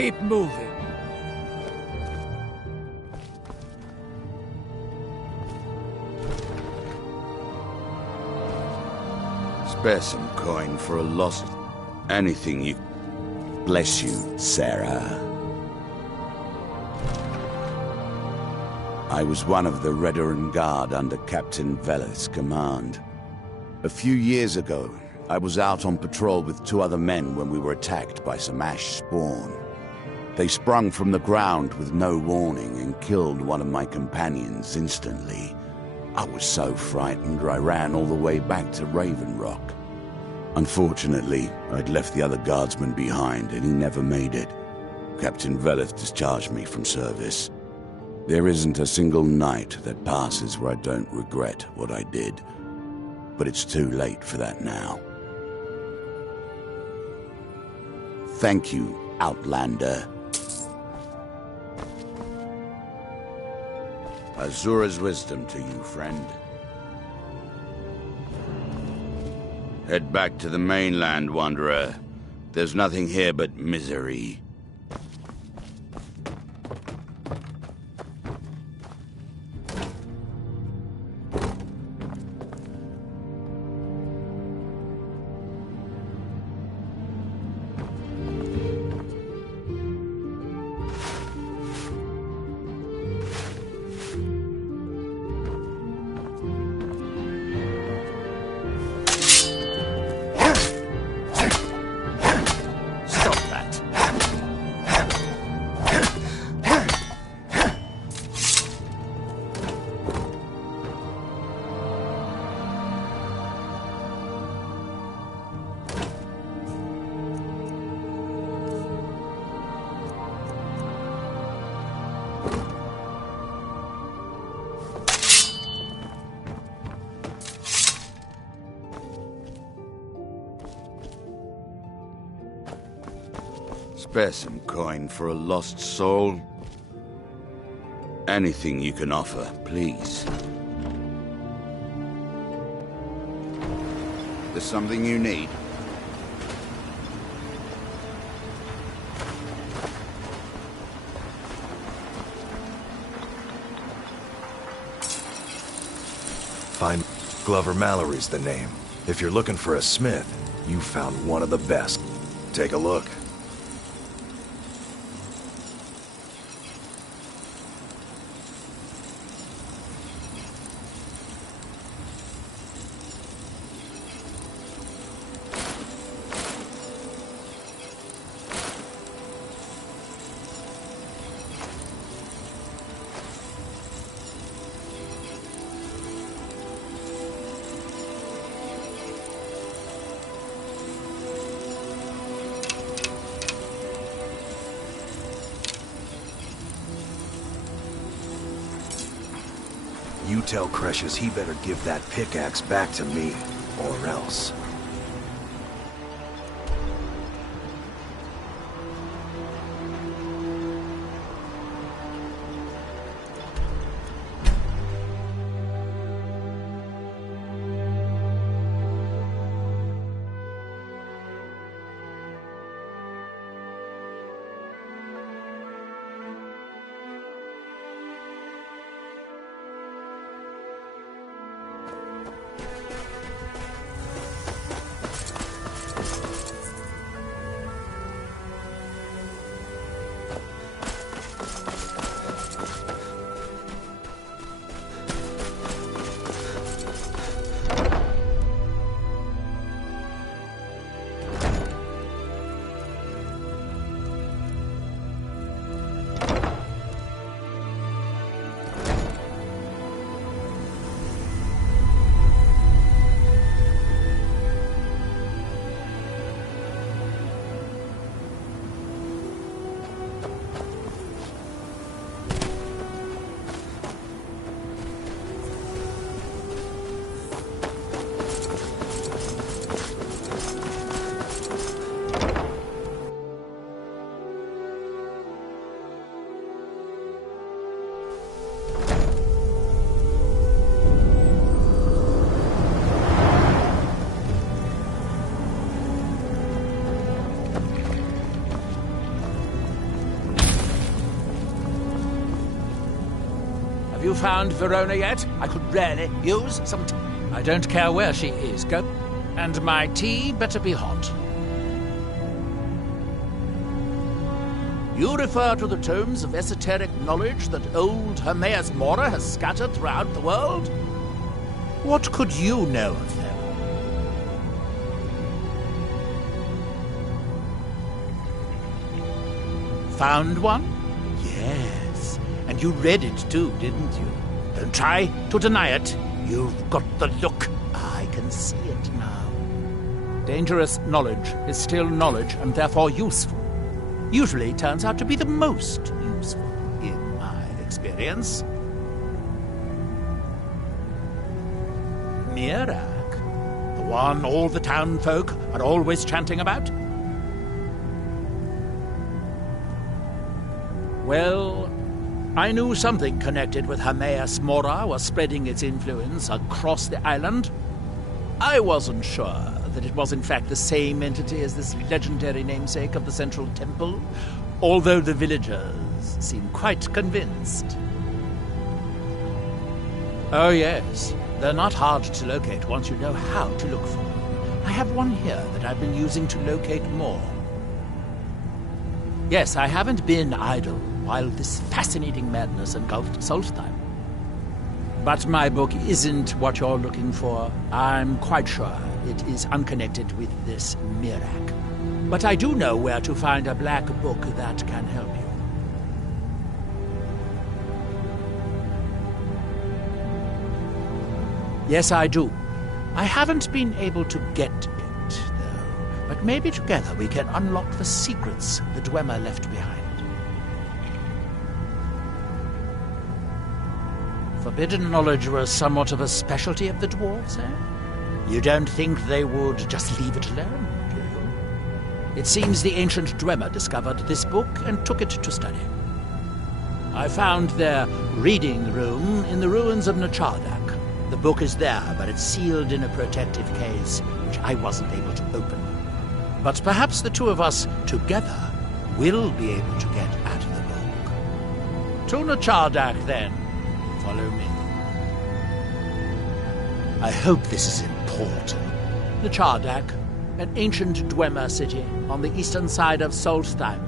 keep moving. Spare some coin for a lost... anything you... Bless you, Sarah. I was one of the Redoran Guard under Captain Veleth's command. A few years ago, I was out on patrol with 2 other men when we were attacked by some ash spawn. They sprung from the ground with no warning and killed one of my companions instantly. I was so frightened I ran all the way back to Raven Rock. Unfortunately, I'd left the other guardsman behind and he never made it. Captain Veleth discharged me from service. There isn't a single night that passes where I don't regret what I did. But it's too late for that now. Thank you, Outlander. Azura's wisdom to you, friend. Head back to the mainland, Wanderer. There's nothing here but misery. Spare some coin for a lost soul. Anything you can offer, please. There's something you need. Fine. Glover Mallory's the name. If you're looking for a smith, you found one of the best. Take a look. You tell Cresius he better give that pickaxe back to me, or else. Have you found Verona yet? I could really use some tea. I don't care where she is. Go. And my tea better be hot. You refer to the tomes of esoteric knowledge that old Hermaeus Mora has scattered throughout the world? What could you know of them? Found one? Yes. And you read it too, didn't you? Don't try to deny it. You've got the look. I can see it now. Dangerous knowledge is still knowledge and therefore useful. Usually turns out to be the most useful, in my experience. Miraak? The one all the town folk are always chanting about? Well, I knew something connected with Hermaeus Mora was spreading its influence across the island. I wasn't sure that it was in fact the same entity as this legendary namesake of the Central Temple, although the villagers seem quite convinced. Oh yes, they're not hard to locate once you know how to look for them. I have one here that I've been using to locate more. Yes, I haven't been idle while this fascinating madness engulfed Solstheim. But my book isn't what you're looking for. I'm quite sure it is unconnected with this Miraak. But I do know where to find a black book that can help you. Yes, I do. I haven't been able to get it, though. But maybe together we can unlock the secrets the Dwemer left behind. Forbidden knowledge was somewhat of a specialty of the dwarves, eh? You don't think they would just leave it alone, do you? It seems the ancient Dwemer discovered this book and took it to study. I found their reading room in the ruins of Nachardak. The book is there, but it's sealed in a protective case, which I wasn't able to open. But perhaps the two of us together will be able to get at the book. To Nachardak, then. Follow me. I hope this is important. Nachardak, an ancient Dwemer city on the eastern side of Solstheim.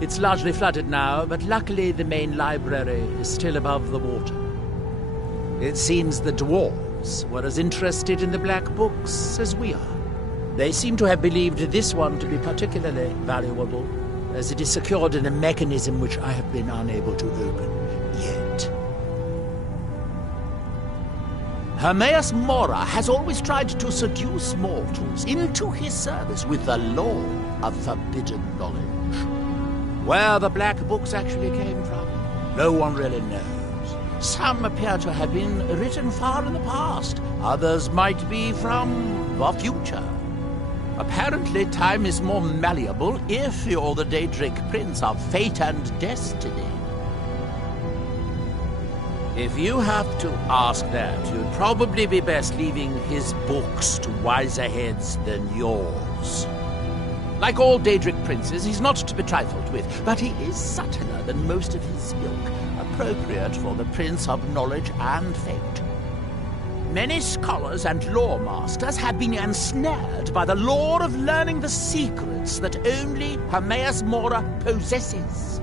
It's largely flooded now, but luckily the main library is still above the water. It seems the dwarves were as interested in the black books as we are. They seem to have believed this one to be particularly valuable, as it is secured in a mechanism which I have been unable to open yet. Hermaeus Mora has always tried to seduce mortals into his service with the lore of forbidden knowledge. Where the black books actually came from, no one really knows. Some appear to have been written far in the past. Others might be from the future. Apparently, time is more malleable if you're the Daedric Prince of Fate and Destiny. If you have to ask that, you'd probably be best leaving his books to wiser heads than yours. Like all Daedric princes, he's not to be trifled with, but he is subtler than most of his ilk, appropriate for the Prince of Knowledge and Fate. Many scholars and lore masters have been ensnared by the lure of learning the secrets that only Hermaeus Mora possesses.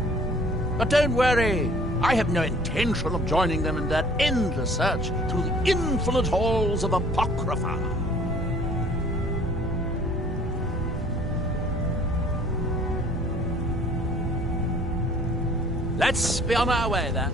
But don't worry. I have no intention of joining them in their endless search through the infinite halls of Apocrypha. Let's be on our way, then.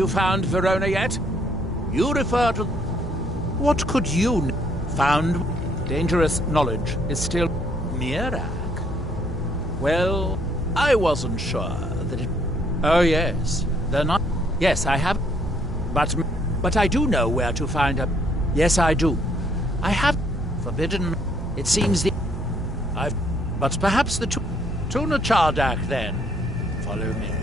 you found Verona yet? You refer to... What could you found? Dangerous knowledge is still... Miraak? Well, I wasn't sure that it... Oh yes, they're not... Yes, I have... But I do know where to find a... Yes, I do. I have... Forbidden... It seems the... I've... But perhaps the Tuna Chardak, then. Follow me.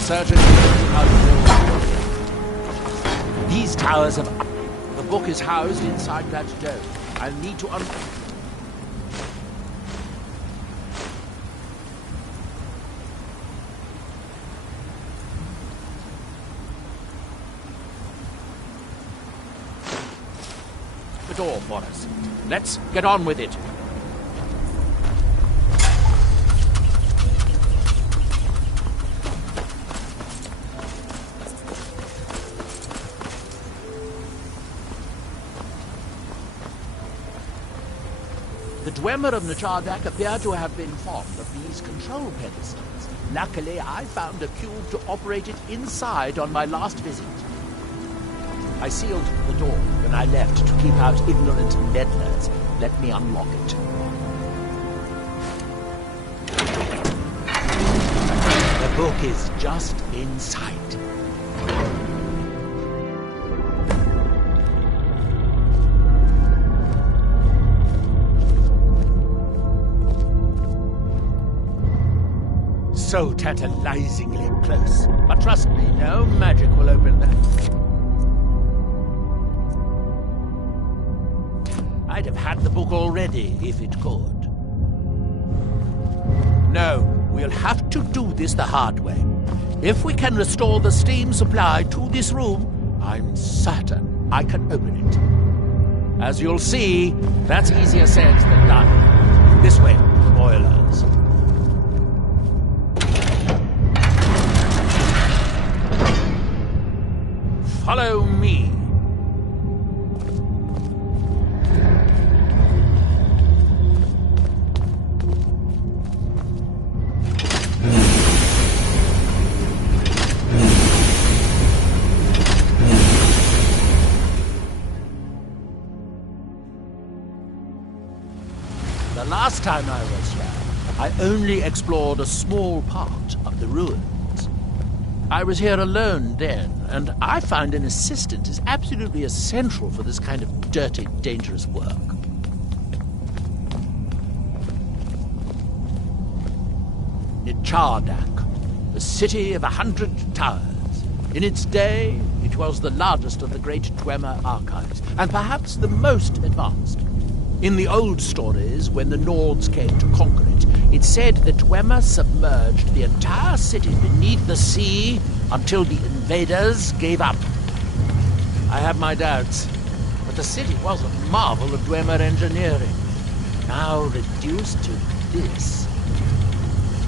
Surgeon, these towers of... The book is housed inside that dome. I'll need to the door for us. Let's get on with it. Dwemer of Nechardak appear to have been fond of these control pedestals. Luckily, I found a cube to operate it inside on my last visit. I sealed the door when I left to keep out ignorant meddlers. Let me unlock it. The book is just inside. So tantalizingly close. But trust me, no magic will open that. I'd have had the book already if it could. No, we'll have to do this the hard way. If we can restore the steam supply to this room, I'm certain I can open it. As you'll see, that's easier said than done. This way, the boilers. Follow me. The last time I was here, I only explored a small part of the ruins. I was here alone then, and I find an assistant is absolutely essential for this kind of dirty, dangerous work. Nechardak, the city of 100 towers. In its day, it was the largest of the great Dwemer archives, and perhaps the most advanced. In the old stories, when the Nords came to conquer it, it's said that Dwemer submerged the entire city beneath the sea until the invaders gave up. I have my doubts, but the city was a marvel of Dwemer engineering, now reduced to this.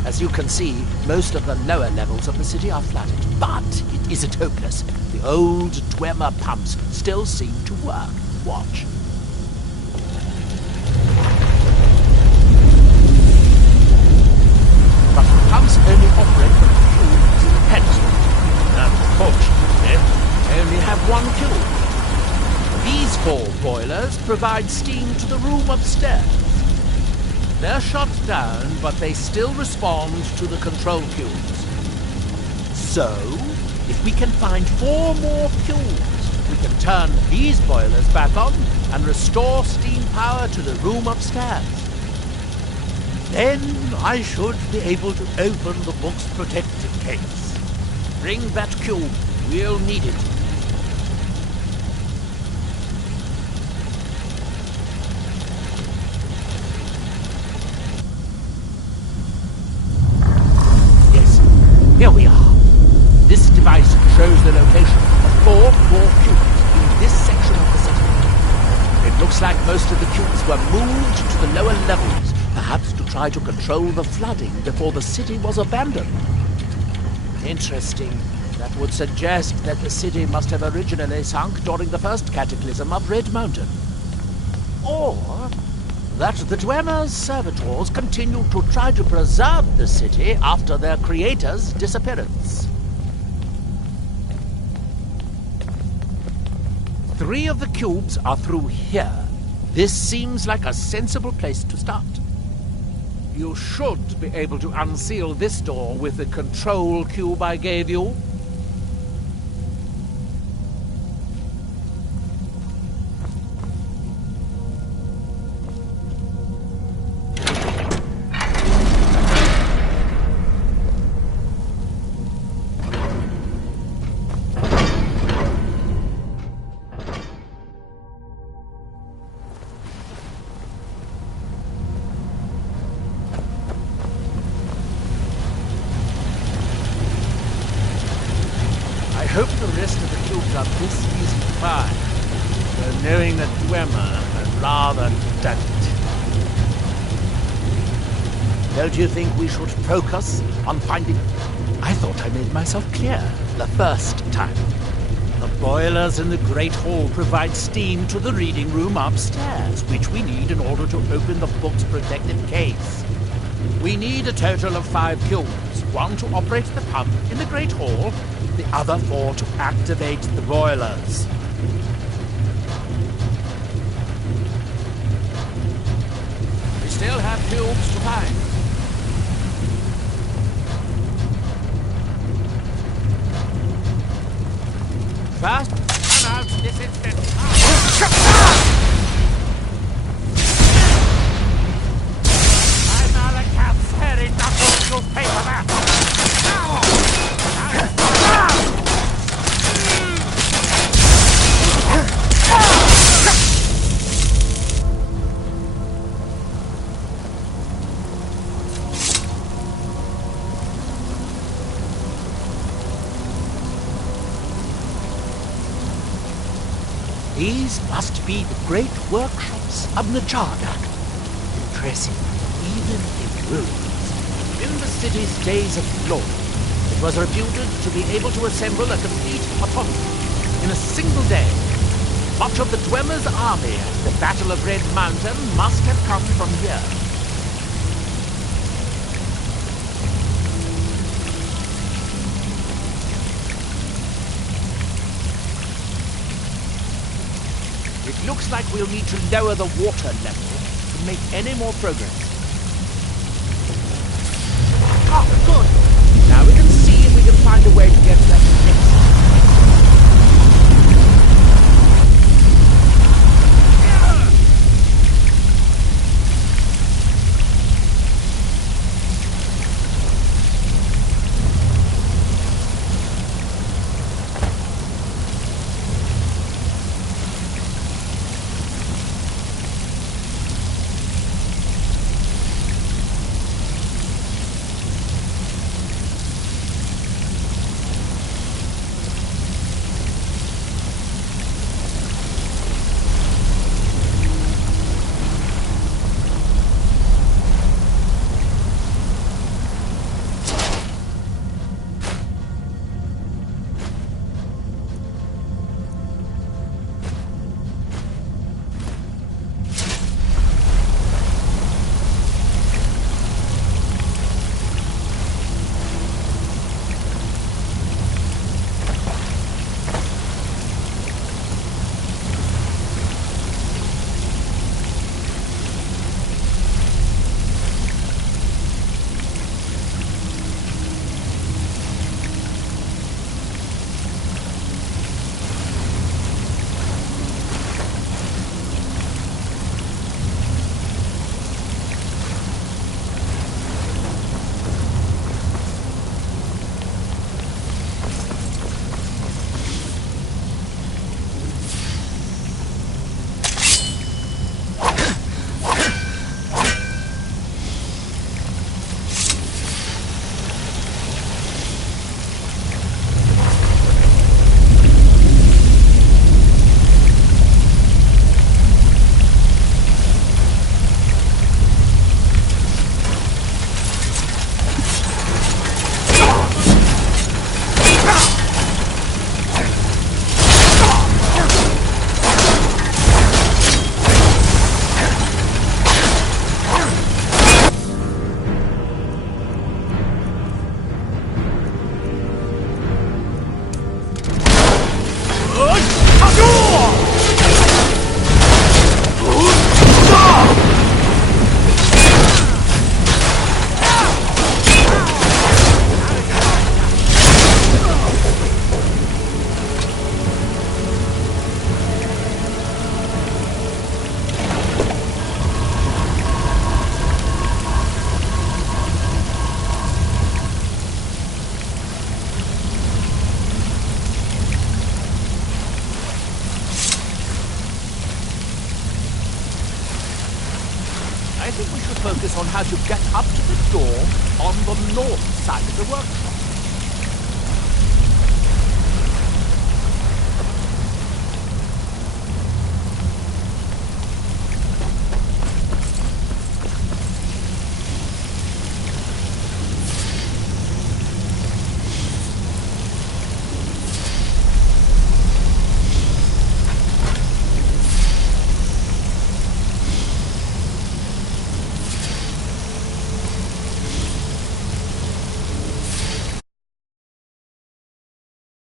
As you can see, most of the lower levels of the city are flooded, but it isn't hopeless. The old Dwemer pumps still seem to work. Watch. But the pumps only operate when the fuel is in the pedestal. Unfortunately, I only have one cube. These 4 boilers provide steam to the room upstairs. They're shut down, but they still respond to the control cubes. So, if we can find 4 more cubes, we can turn these boilers back on and restore steam power to the room upstairs. Then I should be able to open the book's protective case. Bring that cube. We'll need it. Yes, here we are. This device shows the location of 4 more cubes in this section of the city. It looks like most of the cubes were moved to the lower levels, perhaps to try to control the flooding before the city was abandoned. Interesting. That would suggest that the city must have originally sunk during the first cataclysm of Red Mountain. Or that the Dwemer's servitors continued to try to preserve the city after their creator's disappearance. 3 of the cubes are through here. This seems like a sensible place to start. You should be able to unseal this door with the control cube I gave you. I hope the rest of the cubes are this easy to find, though knowing that Dwemer had rather done it. Don't you think we should focus on finding... I thought I made myself clear the first time. The boilers in the Great Hall provide steam to the reading room upstairs, which we need in order to open the book's protected case. We need a total of 5 kilns, 1 to operate the pump in the Great Hall, the other 4 to activate the boilers. We still have tubes to find. First, come out this instant. I'm Malakat's hairy knuckles to pay for that. These must be the great workshops of Najardak. Impressive, even in ruins. In the city's days of glory, it was reputed to be able to assemble a complete autonomy in a single day. Much of the Dwemer's army at the Battle of Red Mountain must have come from here. It looks like we'll need to lower the water level to make any more progress. Oh, good! Now we can see if we can find a way to get to that next. I think we should focus on how to get up to the door on the north side of the workshop.